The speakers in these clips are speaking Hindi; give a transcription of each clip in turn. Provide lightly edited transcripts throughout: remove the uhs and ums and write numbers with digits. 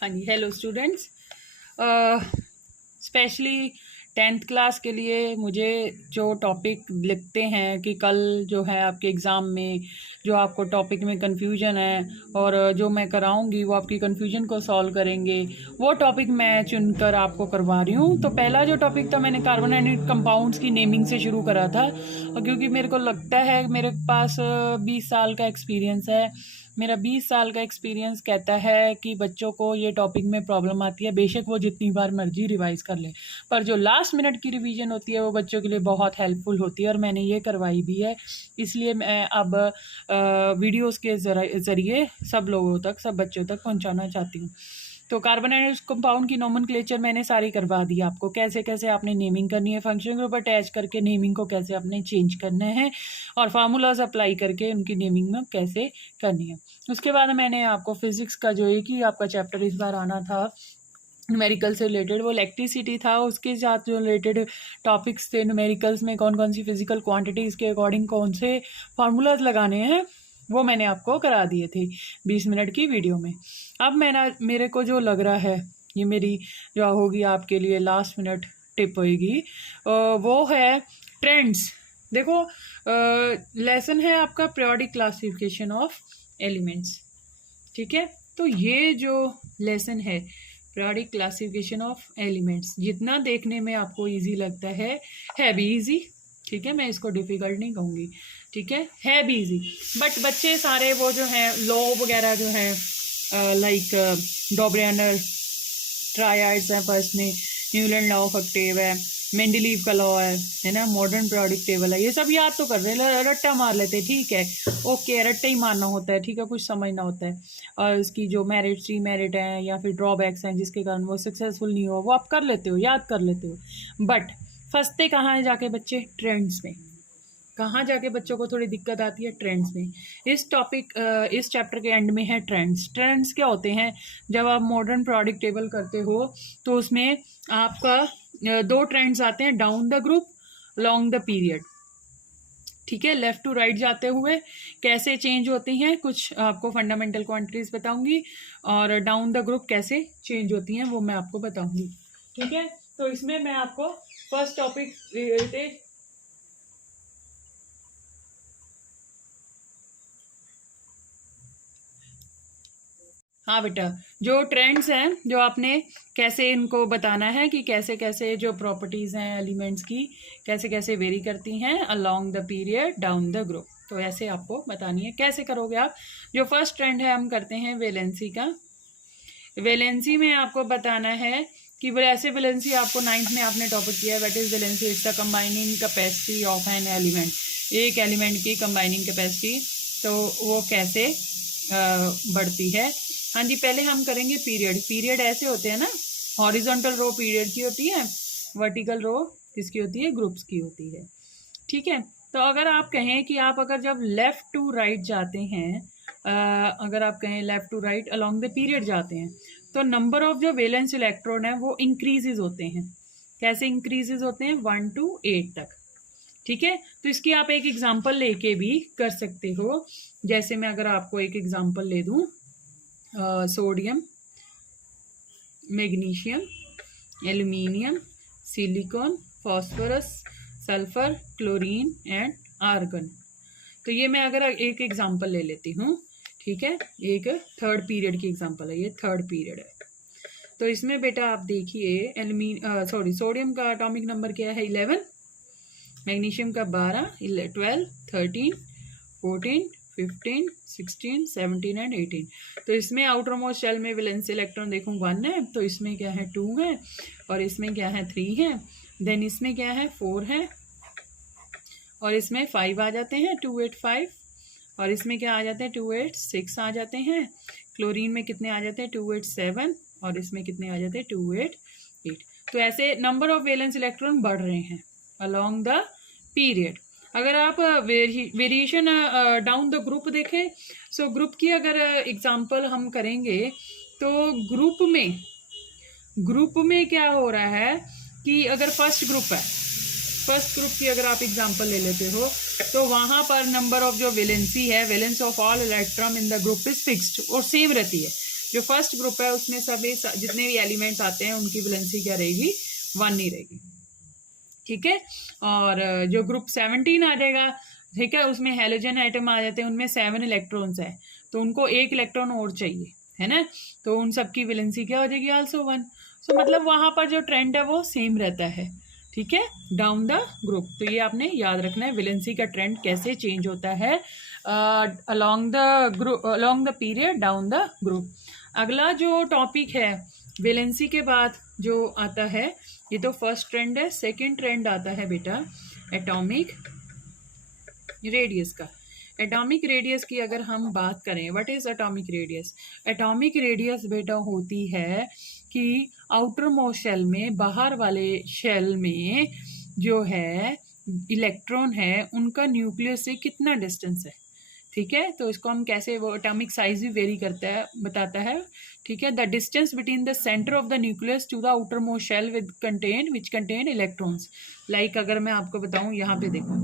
हाँ जी, hello students. Specially 10th class के लिए मुझे जो टॉपिक लिखते हैं कि कल जो है आपके एग्ज़ाम में जो आपको टॉपिक में कन्फ्यूजन है और जो मैं कराऊंगी वो आपकी कन्फ्यूजन को सॉल्व करेंगे, वो टॉपिक मैं चुनकर आपको करवा रही हूँ। तो पहला जो टॉपिक था मैंने कार्बोनेटेड कंपाउंड्स की नेमिंग से शुरू करा था, और क्योंकि मेरे को लगता है मेरे पास 20 साल का एक्सपीरियंस है। मेरा 20 साल का एक्सपीरियंस कहता है कि बच्चों को ये टॉपिक में प्रॉब्लम आती है, बेशक वो जितनी बार मर्जी रिवाइज़ कर ले, पर जो लास्ट मिनट की रिवीजन होती है वो बच्चों के लिए बहुत हेल्पफुल होती है, और मैंने ये करवाई भी है। इसलिए मैं अब वीडियोस के ज़रिए सब लोगों तक, सब बच्चों तक पहुंचाना चाहती हूँ। तो कार्बोनेटेड कंपाउंड की नोमेनक्लेचर मैंने सारी करवा दी आपको, कैसे कैसे आपने नेमिंग करनी है, फंक्शन के ऊपर अटैच करके नेमिंग को कैसे आपने चेंज करना है, और फार्मूलाज अप्लाई करके उनकी नेमिंग में कैसे करनी है। उसके बाद मैंने आपको फिज़िक्स का जो एक ही आपका चैप्टर इस बार आना था न्यूमेरिकल से रिलेटेड, वो इलेक्ट्रिसिटी था। उसके साथ जो रिलेटेड टॉपिक्स थे न्यूमेरिकल्स में, कौन कौन सी फिजिकल क्वांटिटीज़ के अकॉर्डिंग कौन से फार्मूलाज लगाने हैं, वो मैंने आपको करा दिए थे 20 मिनट की वीडियो में। अब मेरे को जो लग रहा है, ये मेरी जो होगी आपके लिए लास्ट मिनट टिप होगी, वो है ट्रेंड्स। देखो, लेसन है आपका पीरियोडिक क्लासिफिकेशन ऑफ एलिमेंट्स, ठीक है। तो ये जो लेसन है पीरियोडिक क्लासिफिकेशन ऑफ एलिमेंट्स, जितना देखने में आपको इजी लगता है भी इजी, ठीक है, मैं इसको डिफ़िकल्ट नहीं कहूँगी, ठीक है भी इजी। बट बच्चे सारे वो जो हैं लॉ वगैरह जो हैं, लाइक डॉब्रेनर ट्रायड्स हैं, फर्स्ट में न्यूलैंड लॉ ऑफ ऑक्टेव है, मेंडलीव का लॉ है ना, मॉडर्न पीरियोडिक टेबल है, ये सब याद तो कर रहे हैं, रट्टा मार लेते हैं, ठीक है, ओके, रट्टा ही मारना होता है, ठीक है, कुछ समझना होता है। और इसकी जो मेरिट, सी मेरिट हैं या फिर ड्रॉबैक्स हैं जिसके कारण वो सक्सेसफुल नहीं हो, वो आप कर लेते हो, याद कर लेते हो। बट फंसते कहाँ है जाके बच्चे? ट्रेंड्स में। कहाँ जाके बच्चों को थोड़ी दिक्कत आती है? ट्रेंड्स में। इस चैप्टर के एंड में है ट्रेंड्स। ट्रेंड्स क्या होते हैं? जब आप मॉडर्न पीरियोडिक टेबल करते हो तो उसमें आपका 2 ट्रेंड्स आते हैं, down the group, long the period, ठीक है, लेफ्ट टू राइट जाते हुए कैसे चेंज होती हैं, कुछ आपको फंडामेंटल क्वांटिटीज बताऊंगी, और डाउन द ग्रुप कैसे चेंज होती हैं वो मैं आपको बताऊंगी, ठीक है। तो इसमें मैं आपको फर्स्ट टॉपिक रिलेटेड, हाँ बेटा, जो ट्रेंड्स हैं, जो आपने कैसे इनको बताना है कि कैसे कैसे जो प्रॉपर्टीज़ हैं एलिमेंट्स की कैसे कैसे वेरी करती हैं along the period, down the group, तो ऐसे आपको बतानी है। कैसे करोगे आप? जो फर्स्ट ट्रेंड है हम करते हैं वैलेंसी का। वैलेंसी में आपको बताना है कि वैसे वैलेंसी आपको 9th में आपने टॉपिक किया है, that is valency, it's the combining capacity of an element, एक एलिमेंट की कंबाइनिंग कैपेसिटी, तो वो कैसे बढ़ती है। हाँ जी, पहले हम करेंगे पीरियड। पीरियड ऐसे होते हैं ना, हॉरिजॉन्टल रो पीरियड की होती है, वर्टिकल रो किसकी होती है? ग्रुप्स की होती है, ठीक है। तो अगर आप कहें कि आप अगर जब लेफ़्ट टू राइट जाते हैं, अगर आप कहें left to right along the period जाते हैं, तो नंबर ऑफ जो वैलेंस इलेक्ट्रॉन है वो इंक्रीजेज होते हैं। कैसे इंक्रीजेज होते हैं? 1 to 8 तक, ठीक है। तो इसकी आप एक एग्जांपल लेके भी कर सकते हो। जैसे मैं अगर आपको एक एग्जांपल ले दूं, sodium, magnesium, aluminium, silicon, phosphorus, sulphur, chlorine and argon. तो ये मैं अगर एक एग्जांपल ले लेती हूँ, ठीक है, एक थर्ड पीरियड की एग्जांपल है, ये थर्ड पीरियड है। तो इसमें बेटा आप देखिए, सोडियम का एटॉमिक नंबर क्या है? 11, मैग्नीशियम का 12, 12, 13, 14, 15, 16, 17 एंड 18। तो इसमें आउटर मोस्ट शेल में वैलेंस इलेक्ट्रॉन देखूँ 1 है, तो इसमें क्या है? 2 है, और इसमें क्या है? 3 है, देन इसमें क्या है? 4 है, और इसमें 5 आ जाते हैं, 2, 8, 5, और इसमें क्या आ जाते हैं? 2, 8, 6 आ जाते हैं। क्लोरीन में कितने आ जाते हैं? 2, 8, 7, और इसमें कितने आ जाते हैं? 2, 8, 8। तो ऐसे नंबर ऑफ वैलेंस इलेक्ट्रॉन बढ़ रहे हैं अलोंग द पीरियड। अगर आप वेरिएशन डाउन द ग्रुप देखें, सो ग्रुप की अगर एग्जांपल हम करेंगे, तो ग्रुप में क्या हो रहा है कि अगर फर्स्ट ग्रुप की अगर आप एग्जांपल ले लेते हो, तो वहां पर नंबर ऑफ जो वैलेंसी है, valence of all electron in the group is fixed और सेम रहती है। जो फर्स्ट ग्रुप है उसमें सभी जितने भी एलिमेंट्स आते हैं उनकी वैलेंसी क्या रहेगी, 1 ही रहेगी। ठीक है, और जो ग्रुप 17 आ जाएगा, ठीक है, उसमें हेलोजन एटम आ जाते हैं, उनमें 7 इलेक्ट्रॉन्स है, तो उनको 1 इलेक्ट्रॉन और चाहिए, है ना, तो उन सब की वैलेंसी क्या हो जाएगी, आल्सो 1। सो मतलब वहां पर जो ट्रेंड है वो सेम रहता है। ठीक है, डाउन द ग्रुप, तो ये आपने याद रखना है वैलेंसी का ट्रेंड कैसे चेंज होता है along the group, along the period, down the group. अगला जो टॉपिक है वैलेंसी के बाद जो आता है, ये तो फर्स्ट ट्रेंड है। सेकंड ट्रेंड आता है बेटा एटॉमिक रेडियस का। एटॉमिक रेडियस की अगर हम बात करें, what is atomic radius? Atomic radius बेटा होती है कि आउटर मोस्ट शेल में, बाहर वाले शेल में जो है इलेक्ट्रॉन है उनका न्यूक्लियस से कितना डिस्टेंस है। ठीक है, तो इसको हम कैसे, वो एटॉमिक साइज भी वेरी करता है, बताता है। ठीक है, the distance between the centre of the nucleus to the outermost shell which contain electrons. Like अगर मैं आपको बताऊं, यहाँ पे देखो,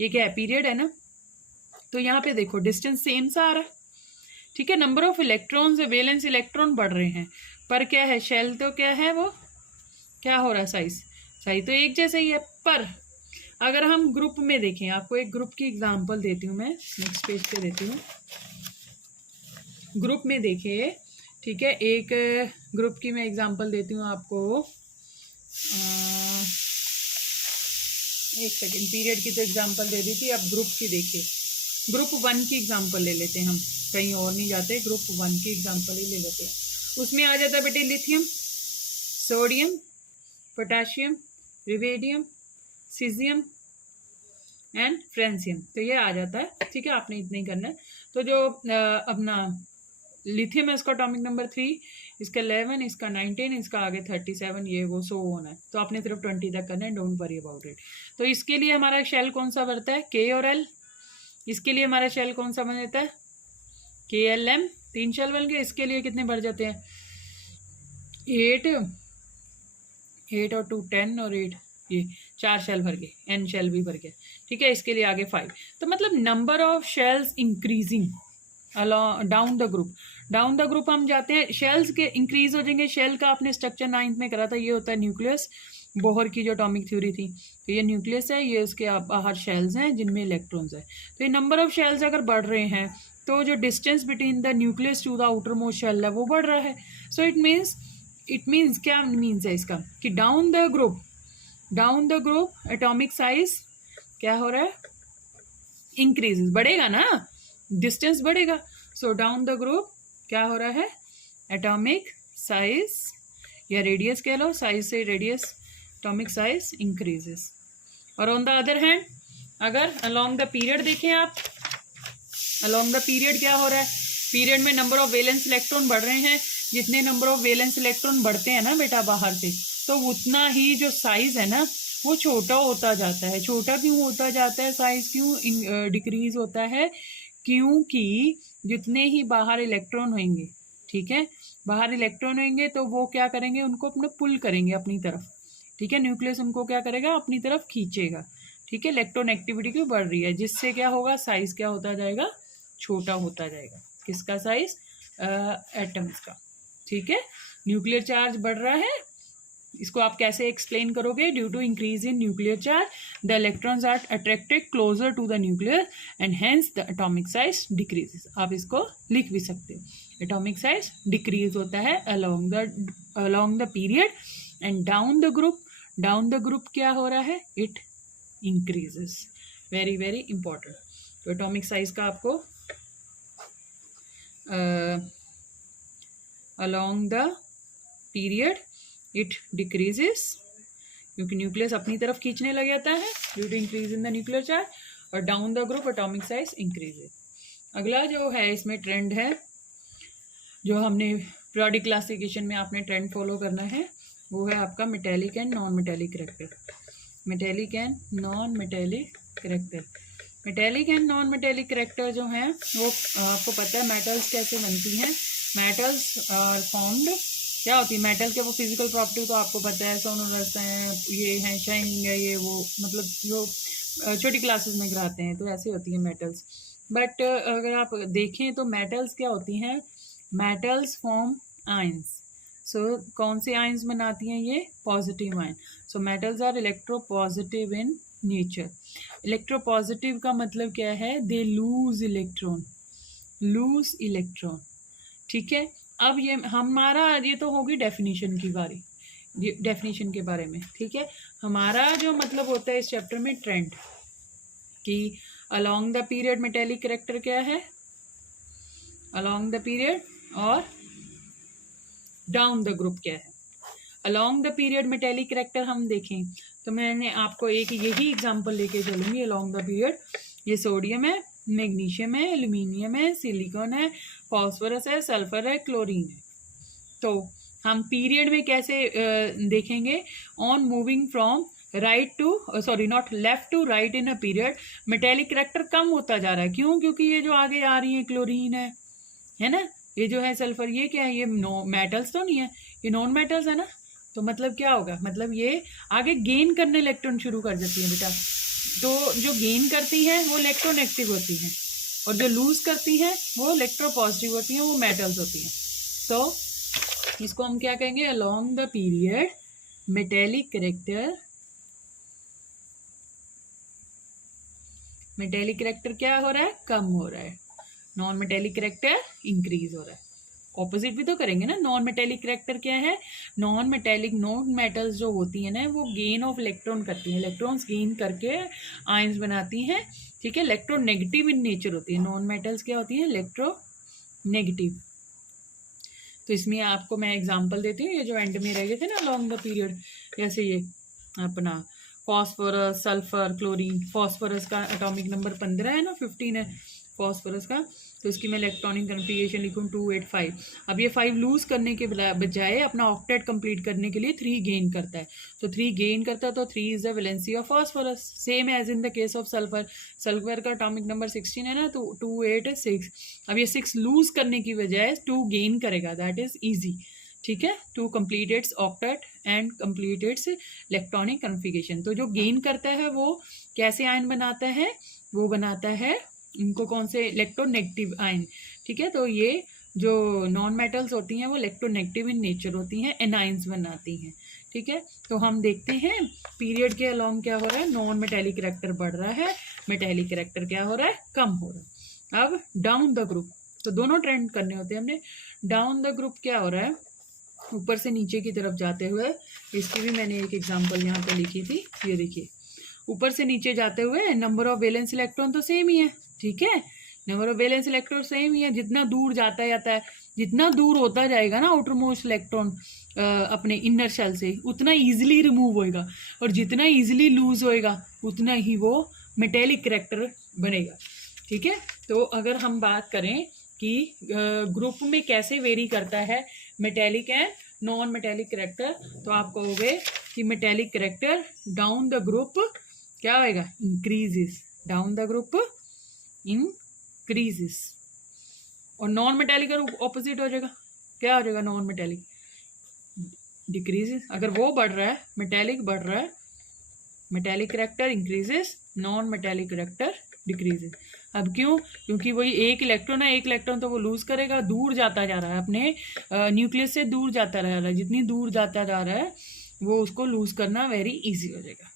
ये क्या है, पीरियड है ना, तो यहाँ पे देखो डिस्टेंस सेम सा आ रहा है। ठीक है, number of electrons, valence electron बढ़ रहे हैं, पर क्या है, शेल तो क्या है, वो क्या हो रहा है, साइज साइज तो एक जैसे ही है। पर अगर हम ग्रुप में देखें, आपको एक ग्रुप की एग्जांपल देती हूँ मैं, नेक्स्ट पेज पे देती हूँ। ग्रुप में देखिए, ठीक है, एक ग्रुप की मैं एग्जांपल देती हूँ आपको। एक सेकेंड, पीरियड की तो एग्जांपल दे दी थी, अब ग्रुप की देखिए। ग्रुप 1 की एग्जांपल ले लेते हैं हम, कहीं और नहीं जाते, ग्रुप 1 की एग्जांपल ही ले लेते हैं। उसमें आ जाता है बेटे lithium, sodium, potassium, rubidium, caesium and francium, तो ये आ जाता है। ठीक है, आपने इतना ही करना है। तो जो अपना लिथियम है, इसका एटॉमिक नंबर 3, इसका 11, इसका 19, इसका आगे 37, ये वो सो होना है, तो आपने सिर्फ 20 तक करना है, डोंट वरी अबाउट इट। तो इसके लिए हमारा शेल कौन सा बनता है, के और एल। इसके लिए हमारा शेल कौन सा बन जाता है, के एल एम, 3 शेल बन गए। इसके लिए कितने बढ़ जाते हैं, 8 और 2 10 और 8, ये 4 शेल भर गए, एन शेल भी भर गया। ठीक है, इसके लिए आगे 5। तो मतलब number of shells increasing along down the group. Down the group हम जाते हैं, शेल्स के इंक्रीज हो जाएंगे। शेल का आपने स्ट्रक्चर 9th में करा था, ये होता है न्यूक्लियस, बोहर की जो एटॉमिक थ्योरी थी। तो ये न्यूक्लियस है, ये उसके बाहर शेल्स हैं जिनमें इलेक्ट्रॉन्स है। तो ये नंबर ऑफ शेल्स अगर बढ़ रहे हैं तो जो distance between the nucleus to the outermost shell है वो बढ़ रहा है। सो इट मीन्स क्या मीन्स है इसका, कि down the group atomic size क्या हो रहा है, इंक्रीजेस, बढ़ेगा ना, डिस्टेंस बढ़ेगा। सो डाउन द ग्रुप क्या हो रहा है, एटॉमिक साइज या रेडियस कह लो, साइज से रेडियस, एटॉमिक साइज इंक्रीजेस। और ऑन द अदर हैंड अगर अलोंग द पीरियड देखें आप, अलोंग द पीरियड क्या हो रहा है, पीरियड में नंबर ऑफ वैलेंस इलेक्ट्रॉन बढ़ रहे हैं। जितने नंबर ऑफ वैलेंस इलेक्ट्रॉन बढ़ते हैं ना बेटा बाहर से, तो उतना ही जो साइज है ना वो छोटा होता जाता है। छोटा क्यों होता जाता है, साइज क्यों डिक्रीज होता है, क्योंकि जितने ही बाहर इलेक्ट्रॉन होंगे, ठीक है, बाहर इलेक्ट्रॉन होंगे तो वो क्या करेंगे, उनको अपने पुल करेंगे अपनी तरफ। ठीक है, न्यूक्लियस उनको क्या करेगा, अपनी तरफ खींचेगा। ठीक है, इलेक्ट्रॉन एक्टिविटी क्यों बढ़ रही है, जिससे क्या होगा, साइज क्या होता जाएगा, छोटा होता जाएगा। किसका साइज, एटम्स का। ठीक है, न्यूक्लियर चार्ज बढ़ रहा है, इसको आप कैसे एक्सप्लेन करोगे, due to increase in nuclear charge the electrons are attracted closer to the nuclear and hence the atomic size decreases. आप इसको लिख भी सकते हो, एटॉमिक साइज डिक्रीज होता है along the period and down the group क्या हो रहा है, it increases. Very very important. तो एटॉमिक साइज का आपको along the period it decreases, क्योंकि न्यूक्लियस अपनी तरफ खींचने लग जाता है due to increase in the nuclear charge, और down the group atomic size increases. अगला जो है इसमें ट्रेंड है, जो हमने पीरियोडिक क्लासिफिकेशन में आपने ट्रेंड फॉलो करना है, वो है आपका metallic and non metallic character. Metallic and non metallic character. Metallic and non metallic character जो हैं वो आपको पता है मेटल्स कैसे बनती हैं। मेटल्स आर फॉर्म्ड, क्या होती है मेटल के वो फिजिकल प्रॉपर्टी तो आपको पता है, सोनोरस हैं, ये हैं शाइनिंग है, ये वो, मतलब जो छोटी क्लासेस में कराते हैं, तो ऐसे होती है मेटल्स। बट अगर आप देखें तो मेटल्स क्या होती हैं, मेटल्स फॉर्म आयंस। सो कौन से आयंस बनाती हैं ये? Positive ion. So metals are electropositive in nature. Electropositive का मतलब क्या है? They lose electron, lose electron. ठीक है, अब ये हमारा ये तो होगी डेफिनेशन की बारी, डेफिनेशन के बारे में। ठीक है, हमारा जो मतलब होता है इस चैप्टर में ट्रेंड कि along the period metallic character क्या है, अलोंग द पीरियड, और डाउन द ग्रुप क्या है। Along the period metallic character हम देखें तो मैंने आपको एक यही एग्जांपल लेके चलूंगी। अलोंग द पीरियड ये सोडियम है, मैग्नीशियम है, एल्यूमिनियम है, सिलिकॉन है, फॉस्फोरस है, सल्फर है, क्लोरीन है। तो हम पीरियड में कैसे देखेंगे? On moving from right to sorry not left to right in a period metallic character कम होता जा रहा है। क्यों? क्योंकि ये जो आगे आ रही है क्लोरीन है ना, ये जो है सल्फर, ये क्या है? ये मेटल्स तो नहीं है, ये नॉन मेटल्स है ना। तो मतलब क्या होगा? मतलब ये आगे गेन करने इलेक्ट्रॉन शुरू कर देती है बेटा। तो जो गेन करती है वो इलेक्ट्रोनेगेटिव होती हैं, और जो लूज करती हैं वो इलेक्ट्रोपॉजिटिव होती हैं, वो मेटल्स होती हैं। तो इसको हम क्या कहेंगे? Along the period metallic character, metallic character क्या हो रहा है? कम हो रहा है। नॉन मेटेलिक कैरेक्टर इंक्रीज हो रहा है। ऑपोजिट भी तो करेंगे ना। नॉन मेटेलिक कैरेक्टर क्या है? नॉन मेटेलिक, नॉन मेटल्स जो होती है ना, वो गेन ऑफ इलेक्ट्रॉन करती हैं, इलेक्ट्रॉन्स गेन करके आयंस बनाती हैं। ठीक है, इलेक्ट्रोनेगेटिव इन नेचर होती है। नॉन मेटल्स क्या होती हैं? इलेक्ट्रोनेगेटिव। तो इसमें आपको मैं एग्जांपल देती हूँ, ये जो एंड में रह गए थे ना अलोंग द पीरियड, जैसे ये अपना फॉस्फोरस, सल्फर, क्लोरीन। फॉस्फोरस का एटॉमिक नंबर 15 है ना, 15 है फॉस्फोरस का। तो इसकी मैं इलेक्ट्रॉनिक कन्फिगरेशन लिखूँ 285। अब ये 5 लूज करने के बजाय अपना ऑक्टेट कंप्लीट करने के लिए 3 गेन करता है। तो 3 गेन करता है, तो 3 is the valency of phosphorus, same as in the case of sulphur. Sulphur का एटॉमिक नंबर 16 है ना, तो 286। अब ये 6 लूज करने की बजाय 2 गेन करेगा, दैट इज ईजी। ठीक है, to complete its octet and complete its electronic configuration. तो जो गेन करता है वो कैसे आयन बनाता है? वो बनाता है इनको कौन से? Electronegative ion. ठीक है, तो ये जो नॉन मेटल्स होती हैं वो इलेक्ट्रोनेगेटिव इन नेचर होती हैं, एनाइंस बनाती हैं। ठीक है, तो हम देखते हैं पीरियड के अलोंग क्या हो रहा है? नॉन मेटेलिक कैरेक्टर बढ़ रहा है, मेटेलिक कैरेक्टर क्या हो रहा है? कम हो रहा है। अब डाउन द ग्रुप, तो दोनों ट्रेंड करने होते हैं हमने। डाउन द ग्रुप क्या हो रहा है? ऊपर से नीचे की तरफ जाते हुए, इसकी भी मैंने एक एग्जांपल यहाँ पे लिखी थी, ये देखिए। ऊपर से नीचे जाते हुए नंबर ऑफ वैलेंस इलेक्ट्रॉन तो सेम ही है। ठीक है, number of valence electron same ही है। जितना दूर जाता है, जितना दूर होता जाएगा ना आउटर मोस्ट इलेक्ट्रॉन अपने इनर शेल से, उतना ईजिली रिमूव होएगा, और जितना ईजिली लूज होएगा उतना ही वो मेटेलिक कैरेक्टर बनेगा। ठीक है, तो अगर हम बात करें कि ग्रुप में कैसे वेरी करता है metallic and non metallic character, तो आप कहोगे कि metallic character down the group क्या होएगा? Increases. Down the group increases. और नॉन मेटेलिक का ऑपोजिट हो जाएगा, क्या हो जाएगा? Non metallic decreases. अगर वो बढ़ रहा है, मेटेलिक बढ़ रहा है, metallic character increases, non metallic character decreases. अब क्यों? क्योंकि वही एक इलेक्ट्रॉन है, एक इलेक्ट्रॉन तो वो लूज करेगा, दूर जाता जा रहा है, अपने न्यूक्लियस से दूर जाता रह रहा है। जितनी दूर जाता जा रहा है वो उसको लूज करना वेरी इजी हो जाएगा।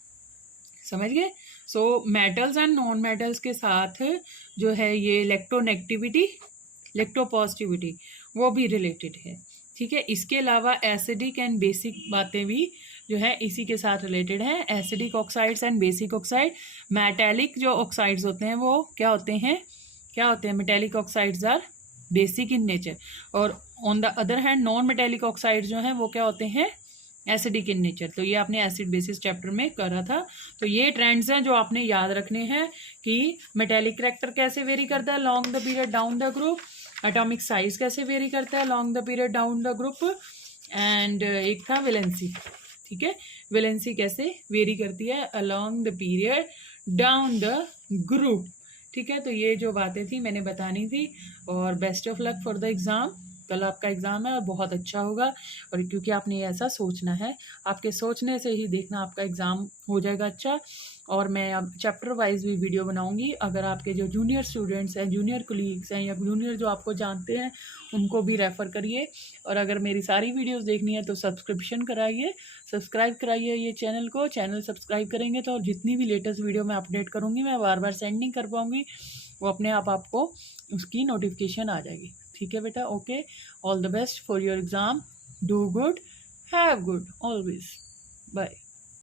समझ गए? So metals and non metals के साथ जो है ये इलेक्ट्रोनेगेटिविटी, इलेक्ट्रोपॉजिटिविटी वो भी रिलेटेड है। ठीक है, इसके अलावा एसिडिक एंड बेसिक बातें भी जो है इसी के साथ रिलेटेड है। Acidic oxides and basic oxide. Metallic जो ऑक्साइड्स होते हैं वो क्या होते हैं? क्या होते हैं? Metallic oxides are basic in nature, और on the other hand non metallic oxides जो हैं वो क्या होते हैं? Acidic in nature. तो ये आपने एसिड बेसिस चैप्टर में करा था। तो ये ट्रेंड्स हैं जो आपने याद रखने हैं कि मेटेलिक कैरेक्टर कैसे वेरी करता है long the period down the group, atomic size कैसे वेरी करता है long the period down the group, and एक था वैलेंसी। ठीक है, वैलेंसी कैसे वेरी करती है along the period down the group. ठीक है, तो ये जो बातें थी मैंने बतानी थी, और best of luck for the exam. कल आपका एग्ज़ाम है और बहुत अच्छा होगा, और क्योंकि आपने ऐसा सोचना है, आपके सोचने से ही देखना आपका एग्ज़ाम हो जाएगा अच्छा। और मैं अब चैप्टर वाइज़ भी वीडियो बनाऊँगी। अगर आपके जो जूनियर स्टूडेंट्स हैं, जूनियर कोलीग्स हैं या जूनियर जो आपको जानते हैं, उनको भी रेफ़र करिए। और अगर मेरी सारी वीडियोज़ देखनी है तो सब्सक्राइब कराइए ये चैनल को। चैनल सब्सक्राइब करेंगे तो जितनी भी लेटेस्ट वीडियो मैं अपडेट करूँगी, मैं बार-बार सेंड नहीं कर पाऊँगी, वो अपने आप आपको उसकी नोटिफिकेशन आ जाएगी। ठीक है बेटा, okay. All the best for your exam. Do good, have good always. Bye.